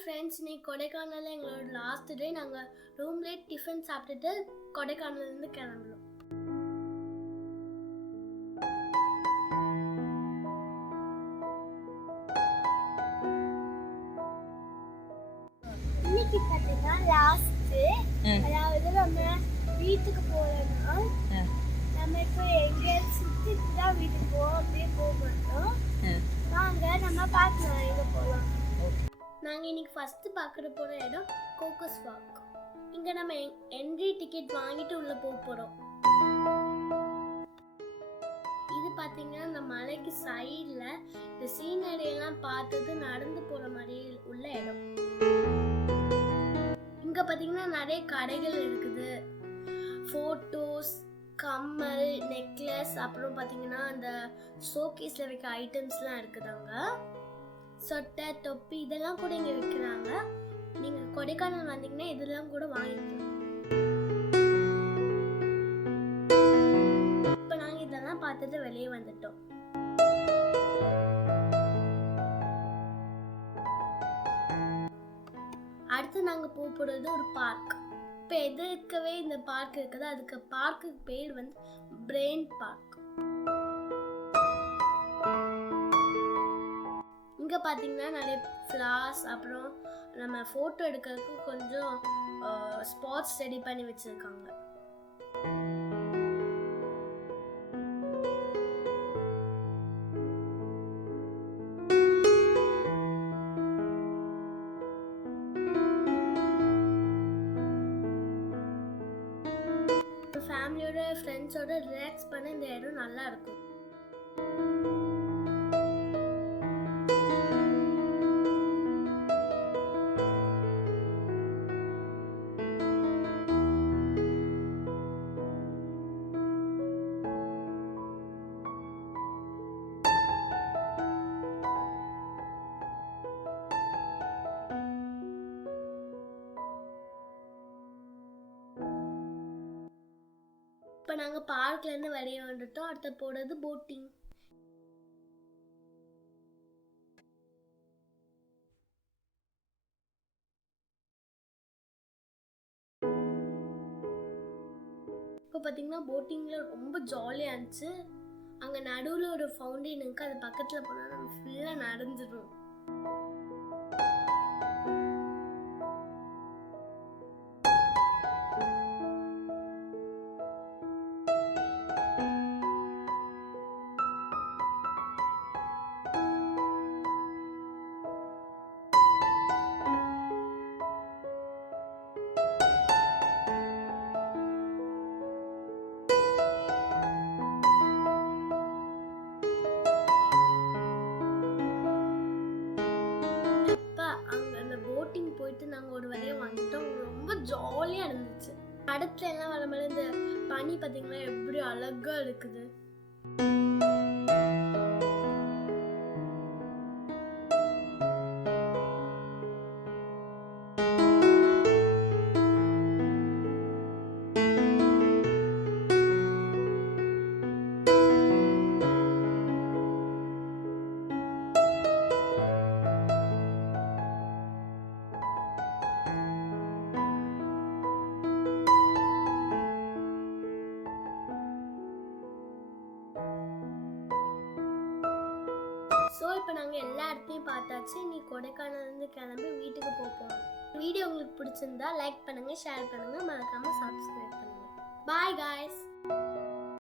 Friends, இன்னைக்கு கொடைக்கானலில் எங்களோட லாஸ்ட் டே. நாங்கள் ரூம்லேயே டிஃபன் சாப்பிட்டுட்டு கொடைக்கானல்லேருந்து கிளம்புறோம். இன்னைக்கு பார்த்தீங்கன்னா லாஸ்ட்டு, அதாவது நம்ம வீட்டுக்கு போகலன்னா நம்ம இப்போ எங்கேயாவது சுற்றிட்டு தான் வீட்டுக்கு போவோம். அப்படியே போக மாட்டோம். வாங்க நம்ம பார்க்கலாம் எங்கே போகலாம். நாங்கள் இன்னைக்கு ஃபஸ்ட்டு பார்க்குற போகிற இடம் கோக்கஸ் வாக். இங்கே நம்ம என்ட்ரி டிக்கெட் வாங்கிட்டு உள்ளே போக போகிறோம். இது பார்த்தீங்கன்னா இந்த மலைக்கு சைடில் இந்த சீனரியெல்லாம் பார்த்தது நடந்து போகிற மாதிரி உள்ள இடம். இங்கே பார்த்தீங்கன்னா நிறைய கடைகள் இருக்குது. ஃபோட்டோஸ், கம்மல், நெக்லஸ், அப்புறம் பார்த்தீங்கன்னா அந்த ஷோகேஸில் வைக்க ஐட்டம்ஸ்லாம் இருக்குதாங்க. சொட்டை, தொப்பி இதெல்லாம் கூட இங்கே விற்கிறாங்க. நீங்கள் கொடைக்கானல் வந்தீங்கன்னா இதெல்லாம் கூட வாங்கிக்கலாம். இப்போ நாங்கள் இதெல்லாம் பார்த்துட்டு வெளியே வந்துட்டோம். அடுத்து நாங்கள் போக போகிறது ஒரு பார்க். இப்போ எதுக்கவே இந்த பார்க் இருக்குது, அதுக்கு பார்க்குக்கு பேர் வந்து பிரெயின் பார்க். இங்கே பார்த்தீங்கன்னா நிறைய ஃப்ளார்ஸ், அப்புறம் நம்ம ஃபோட்டோ எடுக்கிறதுக்கு கொஞ்சம் ஸ்பாட்ஸ் ரெடி பண்ணி வச்சுருக்காங்க. ஃபேமிலியோட ஃப்ரெண்ட்ஸோட ரிலாக்ஸ் பண்ண இந்த இடம் நல்லா இருக்கும். இப்போ நாங்கள் பார்க்லேருந்து வெளியே வந்துட்டோம். அடுத்த போடுறது போட்டிங். இப்போ பார்த்தீங்கன்னா போட்டிங்கில் ரொம்ப ஜாலியாக இருந்துச்சு. அங்கே நடுவில் ஒரு ஃபவுண்டைன் இருக்குது. அது பக்கத்தில் போனால் நம்ம ஃபுல்லாக நடந்துடும். போயிட்டு நாங்கள் ஒரு வரைய வந்துட்டோம். ரொம்ப ஜாலியாக இருந்துச்சு. படத்துல எல்லாம் வர மாதிரி இந்த பனி பார்த்தீங்கன்னா எப்படி அழகா இருக்குது. ஸோ இப்போ நாங்கள் எல்லா இடத்தையும் பார்த்தாச்சு. நீ கொடைக்கானல்லேருந்து கிளம்பி வீட்டுக்கு போகிறோம். வீடியோ உங்களுக்கு பிடிச்சிருந்தா லைக் பண்ணுங்கள், ஷேர் பண்ணுங்கள், மறக்காமல் சப்ஸ்கிரைப் பண்ணுங்கள். Bye guys.